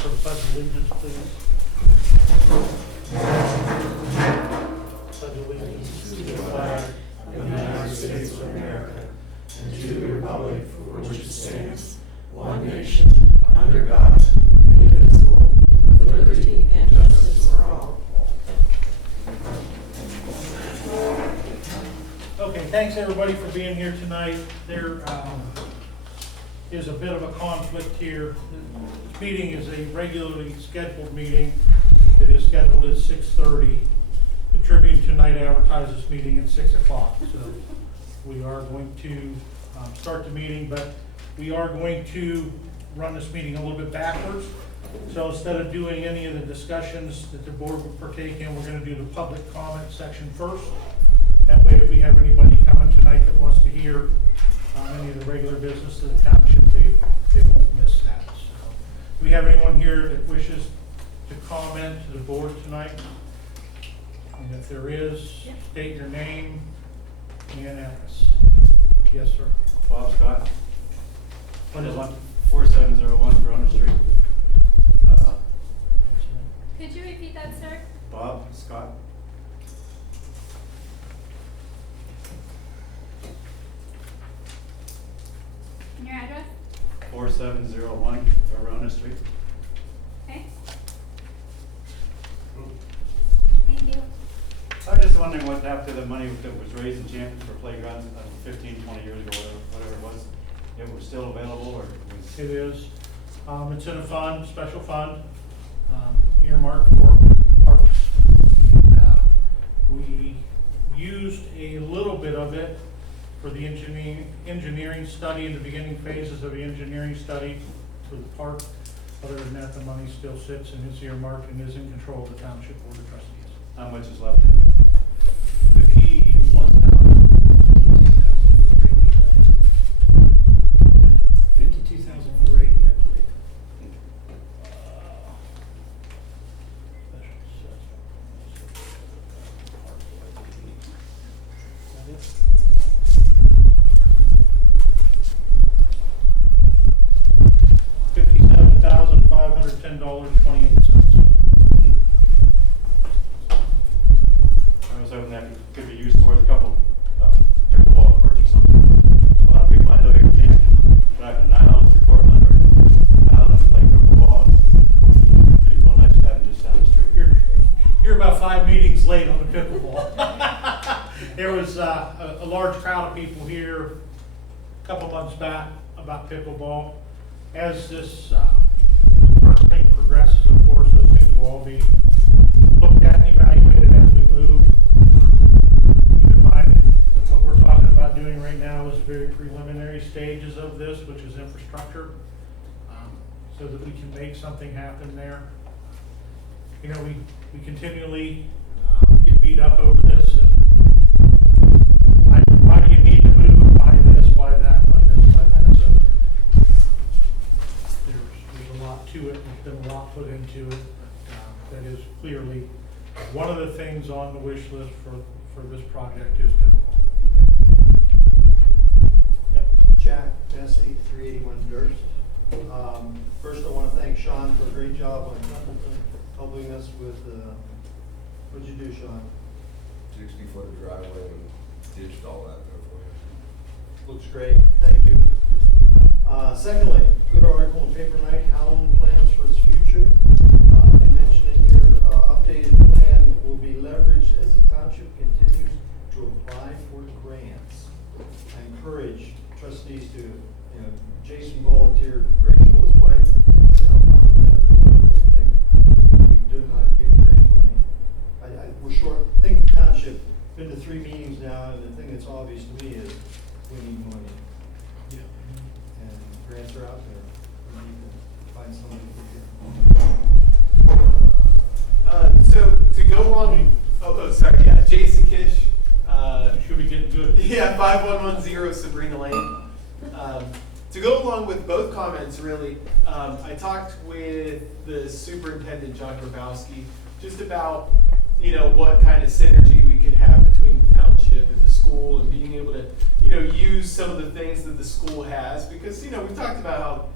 for the pledge of allegiance, please. Pledge allegiance to the flag of the United States of America and to the republic for which it stands, one nation, under God, indivisible, with liberty and justice for all. Okay, thanks everybody for being here tonight. There is a bit of a conflict here. This meeting is a regularly scheduled meeting. It is scheduled at 6:30. The Tribune tonight advertised this meeting at 6 o'clock. So we are going to start the meeting, but we are going to run this meeting a little bit backwards. So instead of doing any of the discussions that the board will partake in, we're going to do the public comment section first. That way, if we have anybody coming tonight that wants to hear any of the regular business of the township, they won't miss that. So, do we have anyone here that wishes to comment to the board tonight? And if there is, state your name and address. Yes, sir. Bob Scott. What is it? 4701 Verona Street. Could you repeat that, sir? Bob Scott. And your address? 4701 Verona Street. Okay. Thank you. I was just wondering what happened to the money that was raised in Champions for playgrounds 15, 20 years ago, whatever it was. It was still available, or was It is. It's in a fund, special fund, earmarked for parks. And, we used a little bit of it for the engineering study in the beginning phases of the engineering study for the park. Other than that, the money still sits and is earmarked and is in control of the Township Board of Trustees. how much is left? 52,480, I believe. $57,510.28. I was hoping that could be used towards a couple pickleball courts or something. A lot of people I know here can't drive to 9 hours to Cortland or Allen to play pickleball. It'd be real nice to have them just down the street. You're about 5 meetings late on the pickleball. There was a large crowd of people here a couple months back about pickleball. As this thing progresses, of course, those things will all be looked at and evaluated as we move. Keep in mind that what we're talking about doing right now is very preliminary stages of this, which is infrastructure, so that we can make something happen there. You know, we continually get beat up over this, and why do you need to move? Why this? Why that? Why this? Why that? So there's a lot to it. There's been a lot put into it. That is clearly one of the things on the wish list for this project is pickleball. Yep. Jack Bessie, 381 Durst. First, I want to thank Sean for a great job on helping us with, what'd you do, Sean? 60-foot of driveway and ditched all that there for you. Looks great, thank you. Secondly, good article in paper night, Howland plans for its future. I mentioned in here, updated plan will be leveraged as the township continues to apply for grants. I encourage trustees to, Jason volunteered, Rachel, his wife, to help out with that. I really think we do not get grant money. We're short, I think the township, been to 3 meetings now, and the thing that's obvious to me is we need money. Yeah. And grants are out there. We need to find somebody to do. So to go along, sorry, yeah, Jason Kish. You should be getting good. Yeah, 5110 Sabrina Lane. To go along with both comments, really, I talked with the superintendent, John Grabowski, just about, what kind of synergy we could have between the township and the school, and being able to, use some of the things that the school has, because, we talked about how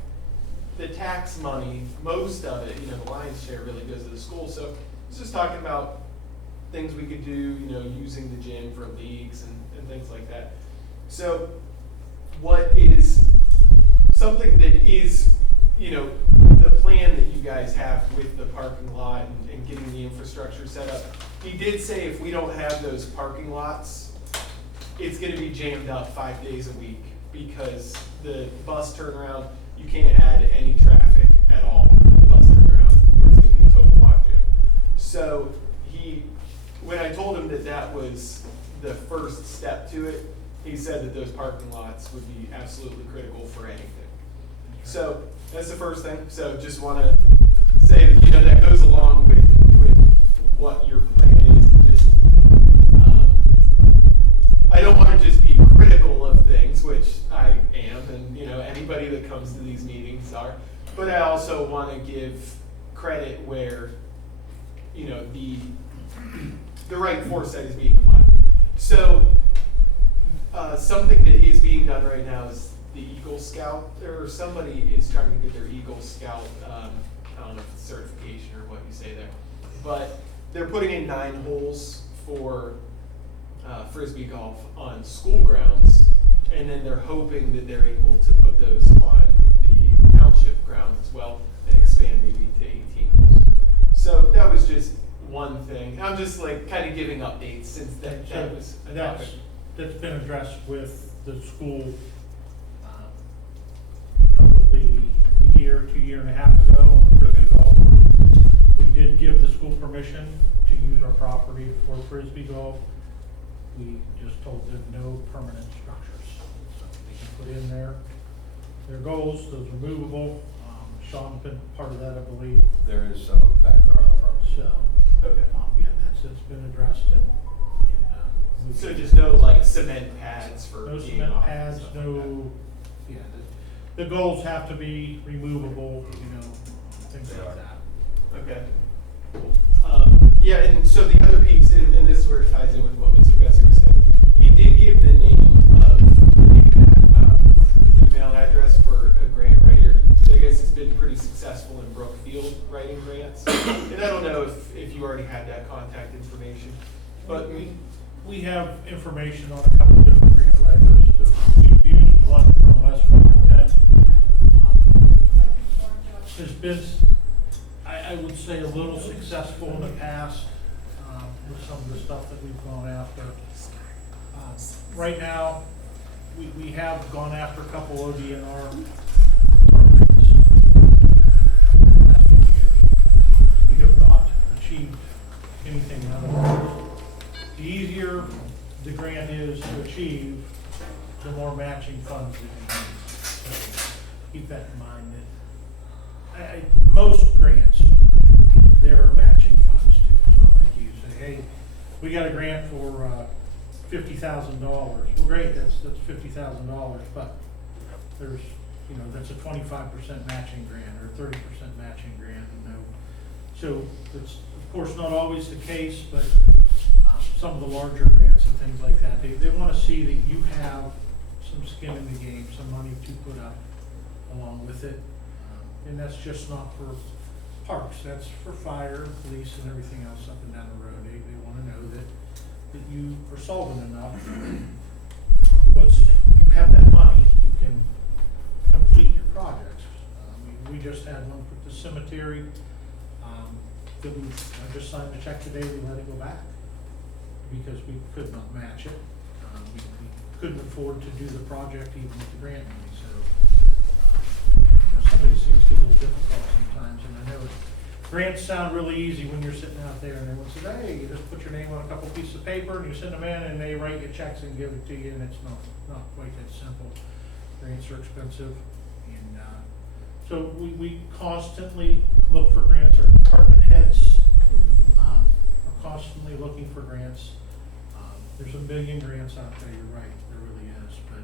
the tax money, most of it, the lion's share really goes to the school. So it's just talking about things we could do, using the gym for leagues and things like that. So what is something that is, the plan that you guys have with the parking lot and getting the infrastructure set up? He did say if we don't have those parking lots, it's gonna be jammed up 5 days a week because the bus turnaround, you can't add any traffic at all to the bus turnaround or it's gonna be a total logjam. So when I told him that that was the first step to it, he said that those parking lots would be absolutely critical for anything. So that's the first thing. So just want to say that, that goes along with what your plan is. And just, I don't want to just be critical of things, which I am, and anybody that comes to these meetings are. But I also want to give credit where, the right foresight is being applied. So something that is being done right now is the Eagle Scout, or somebody is trying to get their Eagle Scout, I don't know if it's certification or what you say there, but they're putting in 9 holes for Frisbee golf on school grounds, and then they're hoping that they're able to put those on the Township grounds as well and expand maybe to 18 holes. So that was just one thing. I'm just kind of giving updates since that was a topic. That's been addressed with the school probably a year, 2 years and a half ago on the Frisbee golf. We did give the school permission to use our property for Frisbee golf. We just told them no permanent structures. So they can put in their goals, those are movable. Sean's been part of that, I believe. There is some back there on our property. So, Okay. yeah, that's been addressed and moved. So just no cement pads for No teeing cement off and pads, stuff like no, yeah, the goals have to be removable, things They like are. that. that. Okay. Yeah, and so the other piece, and this is where it ties in with what Mr. Bessie was saying, he did give the name of the email address for a grant writer. So I guess it's been pretty successful in Brookfield writing grants. And I don't know if you already had that contact information, but We have information on a couple of different grant writers. We've used one from less Farmington. There's been, I would say, a little successful in the past with some of the stuff that we've gone after. Right now, we have gone after a couple ODNR programs. Last few years. We have not achieved anything out of those. The easier the grant is to achieve, the more matching funds that you need. So keep that in mind that most grants, there are matching funds too. It's not like you say, hey, we got a grant for $50,000. Well, great, that's $50,000, but there's, that's a 25% matching grant or 30% matching grant. So it's of course not always the case, but some of the larger grants and things like that, they want to see that you have some skin in the game, some money to put up along with it. And that's just not for parks, that's for fire, police, and everything else up and down the road. They want to know that you are solvent enough. Once you have that money, you can complete your projects. We just had one with the cemetery. I just signed the check today, we let it go back because we could not match it. We couldn't afford to do the project even with the grant money. So some of these things get a little difficult sometimes, and I know grants sound really easy when you're sitting out there and everyone says, hey, you just put your name on a couple pieces of paper and you send them in and they write you checks and give it to you, and it's not quite that simple. Grants are expensive, and so we constantly look for grants. Our department heads are constantly looking for grants. There's a million grants out there, you're right, there really is, but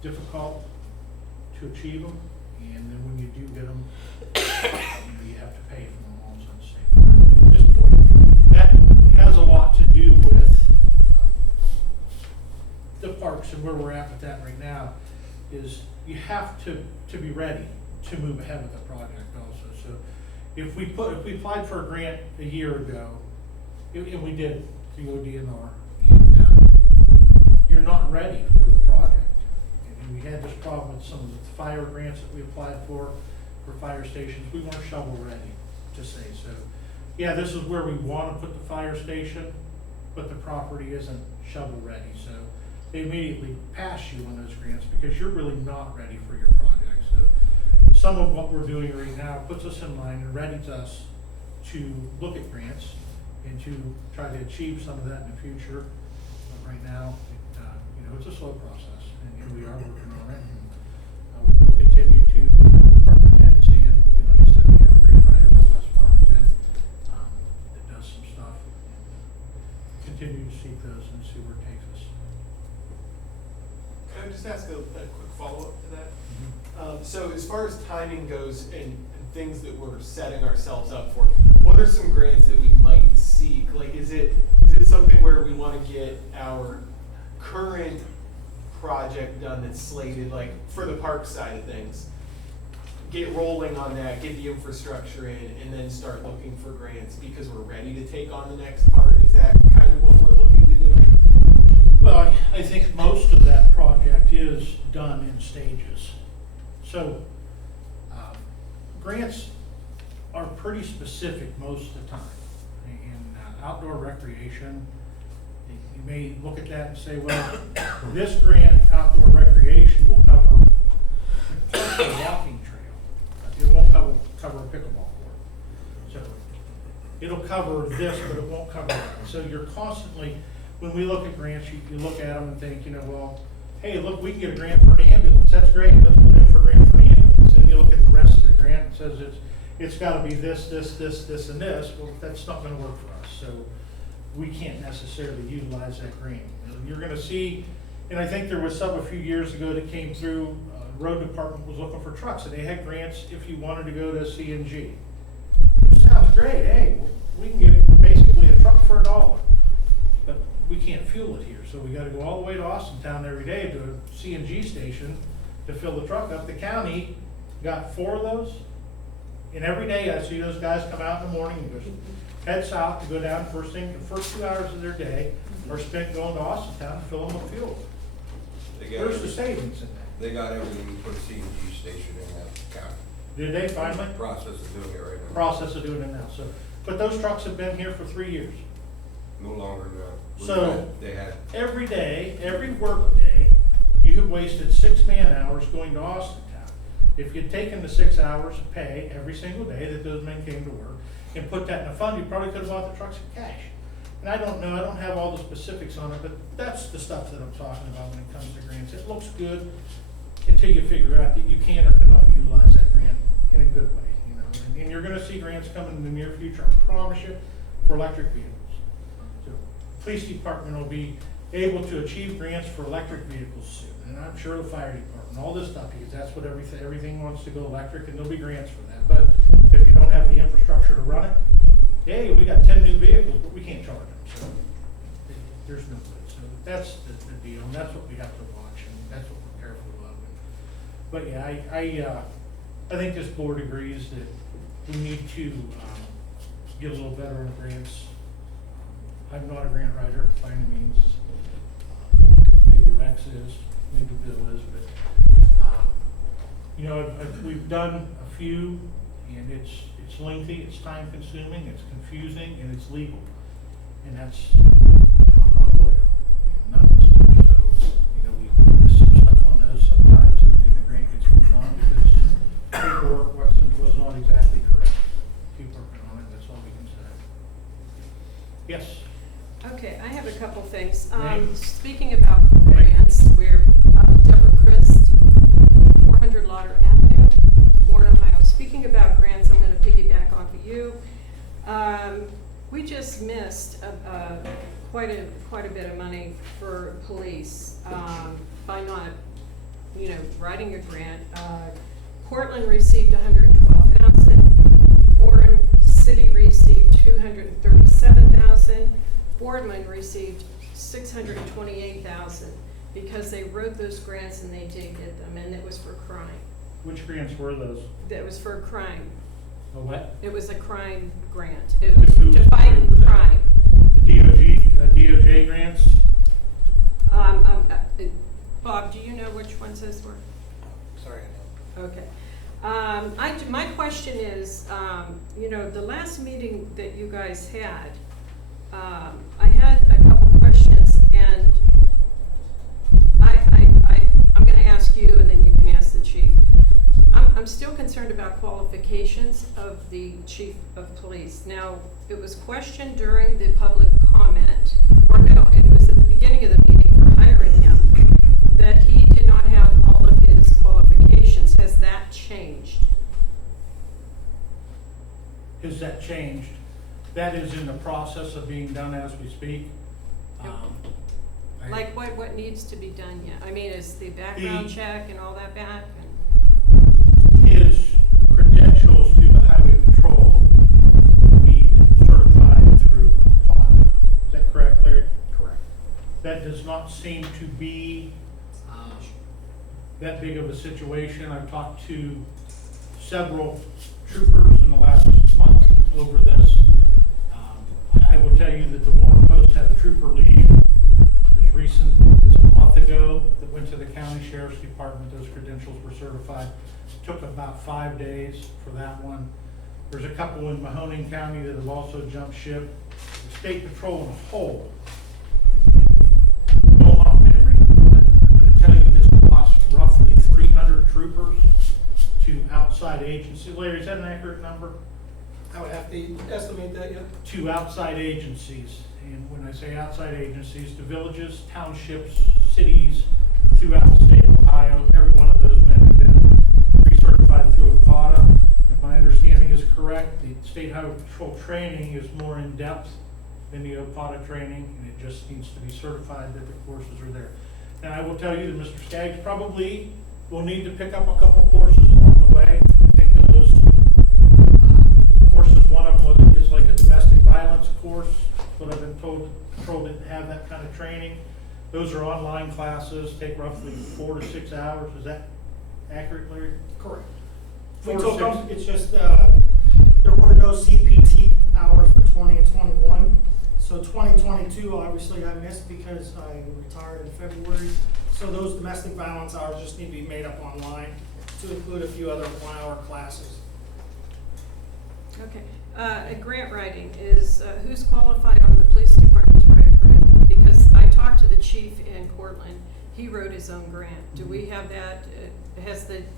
difficult to achieve them, and then when you do get them, you have to pay for them all at the same time. At this point, that has a lot to do with the parks and where we're at with that right now, is you have to be ready to move ahead with the project also. So if we applied for a grant a year ago, and we did through ODNR, and you're not ready for the project. And we had this problem with some of the fire grants that we applied for fire stations. We weren't shovel ready, to say. So yeah, this is where we want to put the fire station, but the property isn't shovel ready. So they immediately pass you on those grants because you're really not ready for your project. So some of what we're doing right now puts us in line and readies us to look at grants and to try to achieve some of that in the future. But right now, it's a slow process, and we are working on it. And we will continue to department heads in. Like I said, we have a green writer out of West Farmington that does some stuff. And continue to seek those and see where it takes us. Can I just ask a quick follow-up to that? So as far as timing goes and things that we're setting ourselves up for, what are some grants that we might seek? Like, is it something where we want to get our current project done that's slated, like for the park side of things, get rolling on that, get the infrastructure in, and then start looking for grants because we're ready to take on the next part? Is that kind of what we're looking to do? Well, I think most of that project is done in stages. So grants are pretty specific most of the time. In outdoor recreation, you may look at that and say, well, this grant, outdoor recreation, will cover a walking trail. It won't cover a pickleball court. So it'll cover this, but it won't cover that. So you're constantly, when we look at grants, you look at them and think, well, hey, look, we can get a grant for an ambulance. That's great. Let's put in for a grant for an ambulance. And you look at the rest of the grant and says it's got to be this, and this. Well, that's not going to work for us. So we can't necessarily utilize that grant. You're going to see, and I think there was some a few years ago that came through. Road department was looking for trucks, and they had grants if you wanted to go to CNG. It sounds great. Hey, we can get basically a truck for $1. But we can't fuel it here, so we gotta go all the way to Austintown every day to a CNG station to fill the truck up. The county got 4 of those, and every day I see those guys come out in the morning and go head south to go down first thing. The first 2 hours of their day are spent going to Austintown to fill them with fuel. Where's the savings in that? They got everything to put a CNG station in that county. Did they finally? Process of doing it right now. Process of doing it now. So, but those trucks have been here for 3 years. No longer now. So They had, every day, every work day, you have wasted 6 man-hours going to Austintown. If you'd taken the 6 hours of pay every single day that those men came to work and put that in a fund, you probably could have bought the trucks in cash. And I don't know, I don't have all the specifics on it, but that's the stuff that I'm talking about when it comes to grants. It looks good until you figure out that you can or cannot utilize that grant in a good way, And you're gonna see grants coming in the near future, I promise you, for electric vehicles. So, police department will be able to achieve grants for electric vehicles soon, and I'm sure the fire department, all this stuff, because that's what everything wants to go electric, and there'll be grants for that. But if you don't have the infrastructure to run it, hey, we got 10 new vehicles, but we can't charge them, so there's no good. So that's the deal, and that's what we have to watch, and that's what we're careful of. But yeah, I think this board agrees that we need to get a little better in grants. I'm not a grant writer by any means. Maybe Rex is, maybe Bill is, but we've done a few, and it's lengthy, it's time consuming, it's confusing, and it's legal. And that's, I'm not a lawyer, none of us are. So, we miss some stuff on those sometimes, and the grant gets moved on because paperwork was not exactly correct. Keep working on it, that's all we can say. Yes? Okay, I have a couple things. Name? Speaking about grants, we're Deborah Christ, 400 Lauder Avenue, Warren, Ohio. Speaking about grants, I'm going to piggyback off of you. We just missed quite a bit of money for police by not, writing a grant. Portland received $112,000. Warren City received $237,000. Boardman received $628,000 because they wrote those grants and they did get them, and it was for crime. Which grants were those? That was for crime. The what? It was a crime grant. It was Who was to fight was that? crime. The DOJ grants? Bob, do you know which ones those were? Sorry. Okay. My question is, you know, the last meeting that you guys had, I had a couple questions, and I'm gonna ask you, and then you can ask the chief. I'm still concerned about qualifications of the chief of police. Now, it was questioned during the public comment, or no, it was at the beginning of the meeting for hiring him, that he did not have all of his qualifications. Has that changed? Has that changed? That is in the process of being done as we speak. Like what needs to be done yet? I mean, is the background check and all that back? His credentials through the highway patrol need certified through OPOD. Is that correct, Larry? Correct. That does not seem to be that big of a situation. I've talked to several troopers in the last month over this. I will tell you that the Warren Post had a trooper leave as recent as a month ago that went to the county sheriff's department. Those credentials were certified. Took about 5 days for that one. There's a couple in Mahoning County that have also jumped ship. The state patrol in a whole, going off memory, but I'm going to tell you this cost roughly 300 troopers to outside agencies. Larry, is that an accurate number? I would have to estimate that, yeah. To outside agencies. And when I say outside agencies, to villages, townships, cities throughout the state of Ohio, every one of those men have been recertified through APATA. If my understanding is correct, the State Highway Patrol training is more in depth than the APATA training, and it just needs to be certified that the courses are there. And I will tell you that Mr. Skaggs probably will need to pick up a couple courses along the way. I think those courses, one of them is like a domestic violence course, but I've been told the patrol didn't have that kind of training. Those are online classes, take roughly 4 to 6 hours. Is that accurate, Larry? Correct. 4 We to took 6. them, it's just, there were no CPT hours for 20 and 21. So 2022, obviously I missed because I retired in February. So those domestic violence hours just need to be made up online to include a few other 1-hour classes. Okay. Grant writing is, who's qualified on the police department to write a grant? Because I talked to the chief in Portland. He wrote his own grant. Do we have that?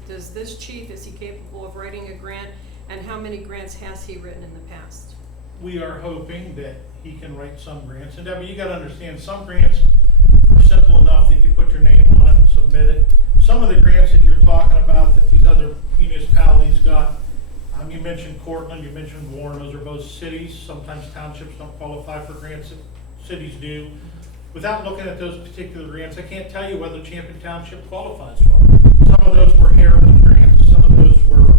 Does this chief, is he capable of writing a grant? And how many grants has he written in the past? We are hoping that he can write some grants. And Debbie, you gotta understand, some grants are simple enough that you put your name on it and submit it. Some of the grants that you're talking about that these other municipalities got, you mentioned Cortland, you mentioned Warren, those are both cities. Sometimes townships don't qualify for grants that cities do. Without looking at those particular grants, I can't tell you whether Champion Township qualifies for it. Some of those were heroin grants, some of those were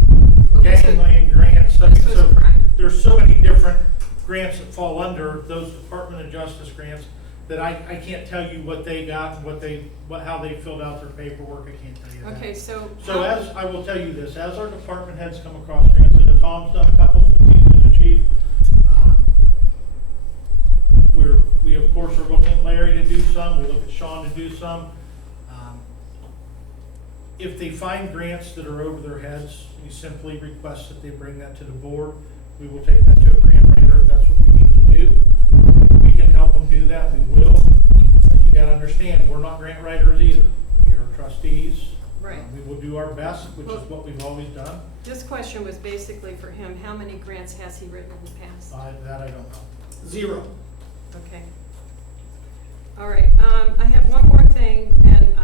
gangland grants. I mean, This was so crime. there's so many different grants that fall under those Department of Justice grants that I can't tell you what they got, how they filled out their paperwork. I can't tell you that. Okay, so. So as, I will tell you this, as our department heads come across grants, and Tom's done a couple since he's been the chief, we of course are looking at Larry to do some, we look at Sean to do some. If they find grants that are over their heads, we simply request that they bring that to the board. We will take that to a grant writer if that's what we need to do. If we can help them do that, we will. But you gotta understand, we're not grant writers either. We are trustees. Right. We will do our best, which is what we've always done. This question was basically for him. How many grants has he written in the past? That I don't know. 0. Okay. All right, I have one more thing, and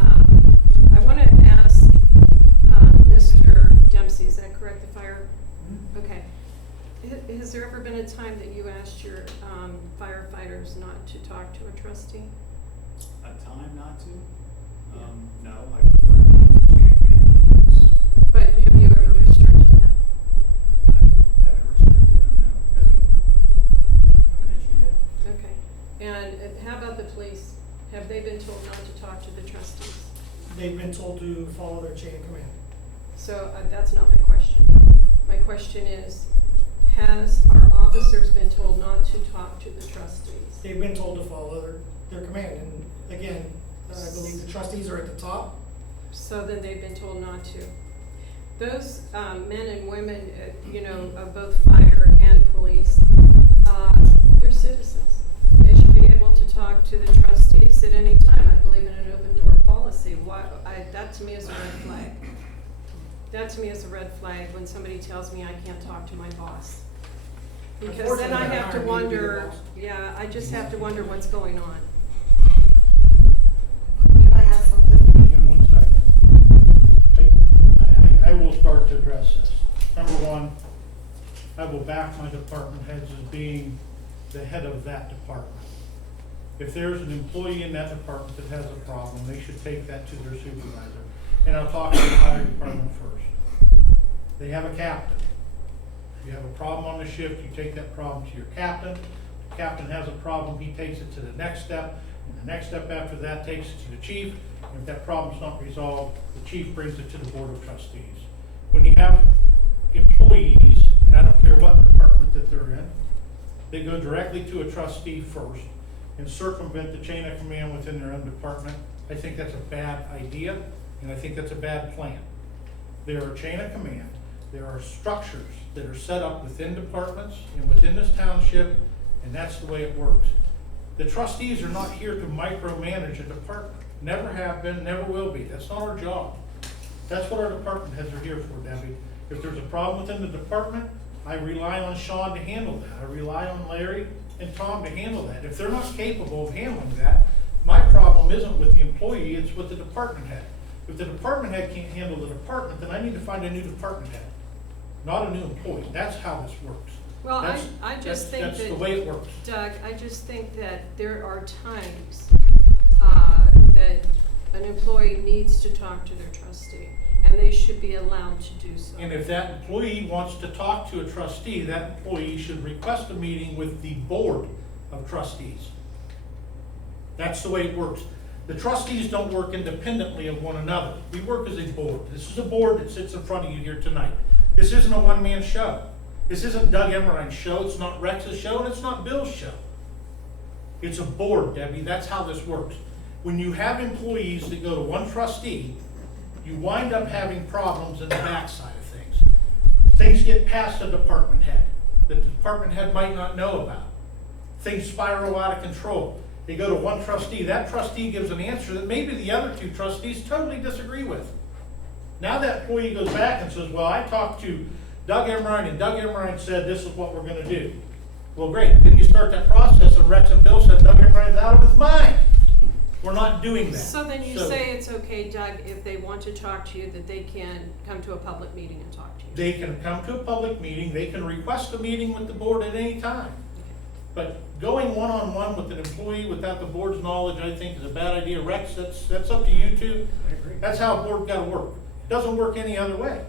I want to ask Mr. Dempsey, is that correct, the fire? Okay. Has there ever been a time that you asked your firefighters not to talk to a trustee? A time not to? No, I prefer to be the chain of command. But have you ever restricted that? I haven't restricted them, no, hasn't become an issue yet. Okay. And how about the police? Have they been told not to talk to the trustees? They've been told to follow their chain of command. So that's not my question. My question is, has our officers been told not to talk to the trustees? They've been told to follow their command, and again, I believe the trustees are at the top. So then they've been told not to. Those men and women, of both fire and police, they're citizens. They should be able to talk to the trustees at any time. I believe in an open door policy. That to me is a red flag. That to me is a red flag when somebody tells me I can't talk to my boss. Because then I have to wonder, yeah, I just have to wonder what's going on. Can I have something? Hang on 1 second. I will start to address this. Number one, I will back my department heads as being the head of that department. If there's an employee in that department that has a problem, they should take that to their supervisor. And I'll talk to the fire department first. They have a captain. If you have a problem on the shift, you take that problem to your captain. The captain has a problem, he takes it to the next step. And the next step after that takes it to the chief. And if that problem's not resolved, the chief brings it to the board of trustees. When you have employees, and I don't care what department that they're in, they go directly to a trustee first and circumvent the chain of command within their own department. I think that's a bad idea, and I think that's a bad plan. There are chain of command. There are structures that are set up within departments and within this township, and that's the way it works. The trustees are not here to micromanage a department. Never have been, never will be. That's not our job. That's what our department heads are here for, Debbie. If there's a problem within the department, I rely on Sean to handle that. I rely on Larry and Tom to handle that. If they're not capable of handling that, my problem isn't with the employee, it's with the department head. If the department head can't handle the department, then I need to find a new department head, not a new employee. That's how this works. Well, That's- I just think that. That's the way it works. Doug, I just think that there are times that an employee needs to talk to their trustee, and they should be allowed to do so. And if that employee wants to talk to a trustee, that employee should request a meeting with the board of trustees. That's the way it works. The trustees don't work independently of one another. We work as a board. This is a board that sits in front of you here tonight. This isn't a one-man show. This isn't Doug Emmerine's show, it's not Rex's show, and it's not Bill's show. It's a board, Debbie, that's how this works. When you have employees that go to one trustee, you wind up having problems in the backside of things. Things get past the department head that the department head might not know about. Things spiral out of control. They go to one trustee, that trustee gives an answer that maybe the other two trustees totally disagree with. Now that employee goes back and says, well, I talked to Doug Emmerine, and Doug Emmerine said this is what we're gonna do. Well, great, then you start that process, and Rex and Bill said Doug Emmerine's out of his mind. We're not doing that. So then you say it's okay, Doug, if they want to talk to you, that they can come to a public meeting and talk to you? They can come to a public meeting, they can request a meeting with the board at any time. But going one-on-one with an employee without the board's knowledge, I think is a bad idea. Rex, that's up to you two. I agree. That's how a board gotta work. It doesn't work any other way.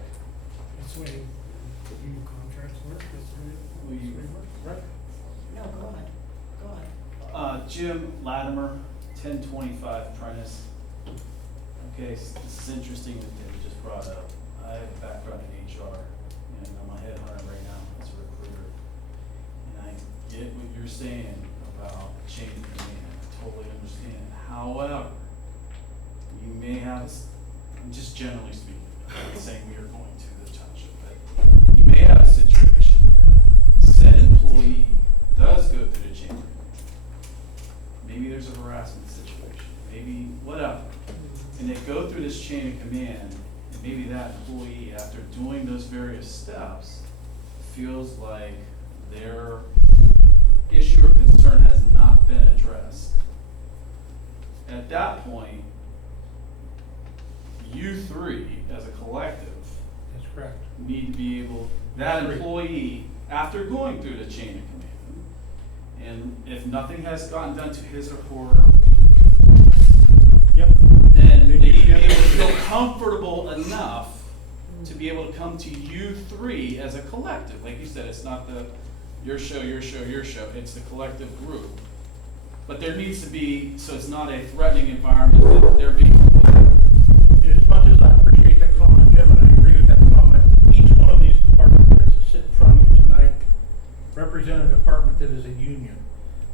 That's the way union contracts work, that's the way it works. Right? No, go ahead. Go ahead. Jim Latimer, 1025 Prentice. Okay, so this is interesting that you just brought up. I have a background in HR, and I'm a headhunter right now as a recruiter. And I get what you're saying about chain of command. I totally understand. However, you may have, I'm just generally speaking, I'm not saying we are going to the township, but you may have a situation where said employee does go through the chain of command. Maybe there's a harassment situation, maybe whatever. And they go through this chain of command, and maybe that employee, after doing those various steps, feels like their issue or concern has not been addressed. At that point, you three, as a collective, That's correct. need to be able, that Agreed. employee, after going through the chain of command, and if nothing has gotten done to his or her, Yep. then they Then you need to be get- able to feel comfortable enough to be able to come to you three as a collective. Like you said, it's not the your show, your show, your show, it's the collective group. But there needs to be, so it's not a threatening environment that they're being. And as much as I appreciate that comment, Jim, and I agree with elected as a union.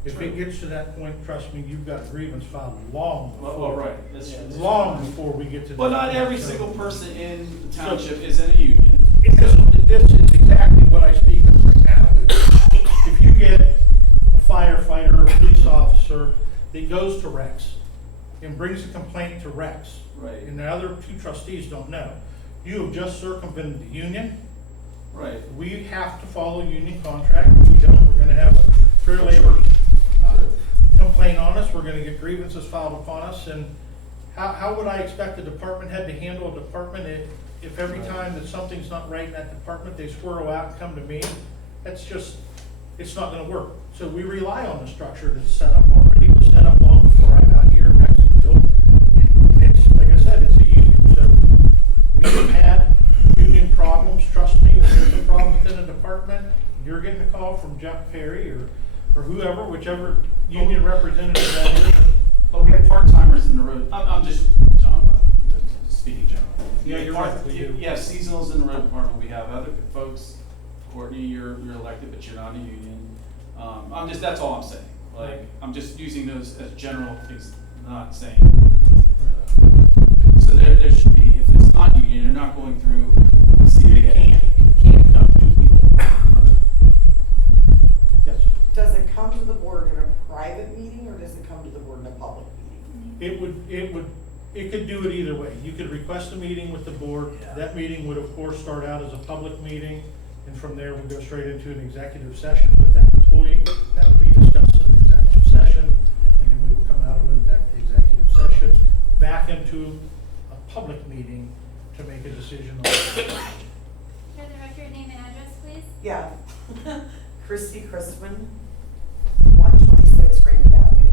If it gets to that point, trust me, you've got grievance filed long Well, before. right, that's true. Long before we get to that. But not every point. single person in the township is in a union. This is exactly what I speak of right now. If you get a firefighter or a police officer that goes to Rex and brings a complaint to Rex. Right. And the other two trustees don't know, you have just circumvented the union. Right. We have to follow union contract. If we don't, we're gonna have a fair labor complaint on us. We're gonna get grievances filed upon us. And how would I expect a department head to handle a department if every time that something's not right in that department, they squirrel out and come to me? That's just, it's not gonna work. So we rely on the structure that's set up already. It was set up long before I got here, Rex built. And it's, like I said, it's a union. So we've had union problems. Trust me, when there's a problem within a department, you're getting a call from Jeff Perry or whoever, whichever union representative that is. But we have part-timers in the road, I'm just, John, speaking generally. Yeah, you're right, we do. You have seasonals in the road department, we have other folks, Courtney, you're elected, but you're not in a union. That's all I'm saying, like, I'm just using those as general things, not saying. So there should be, if it's not union, you're not going through CBA. It can't come to people. Yes, sir. Does it come to the board in a private meeting or does it come to the board in a public meeting? It could do it either way. You could request a meeting with the board. Yeah. That meeting would of course start out as a public meeting, and from there we go straight into an executive session with that employee. That would be discussed in the executive session, and then we will come out of the executive session back into a public meeting to make a decision on it. For the record, name and address, please. Yeah. Christy Christman, 126 Raymond Avenue.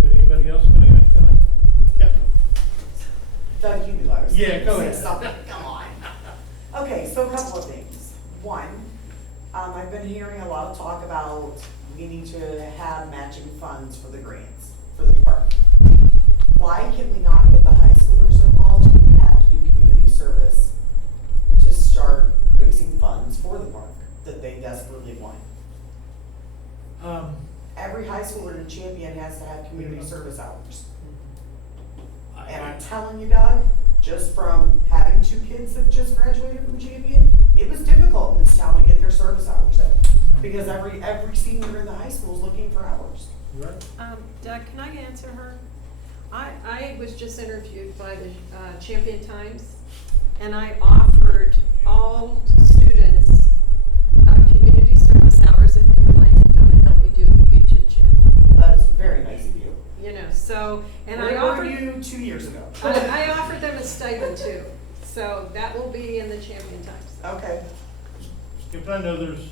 Did anybody else got anything tonight? Yep. Doug, you knew I was. Yeah, go gonna ahead. say something. Come on. Okay, so a couple of things. One, I've been hearing a lot of talk about we need to have matching funds for the grants for the park. Why can we not get the high schoolers involved who have to do community service to start raising funds for the park that they desperately want? Every high schooler in Champion has to have community service hours. And I'm telling you, Doug, just from having two kids that just graduated from Champion, it was difficult in this town to get their service hours in. Because every senior in the high school is looking for hours. You right? Doug, can I answer her? I was just interviewed by the Champion Times, and I offered all students community service hours if they would like to come and help me do the YouTube channel. That is very nice of you. You know, so, and I Where were offered, you 2 years ago? I offered them a stipend too. So that will be in the Champion Times. Okay. If I know there's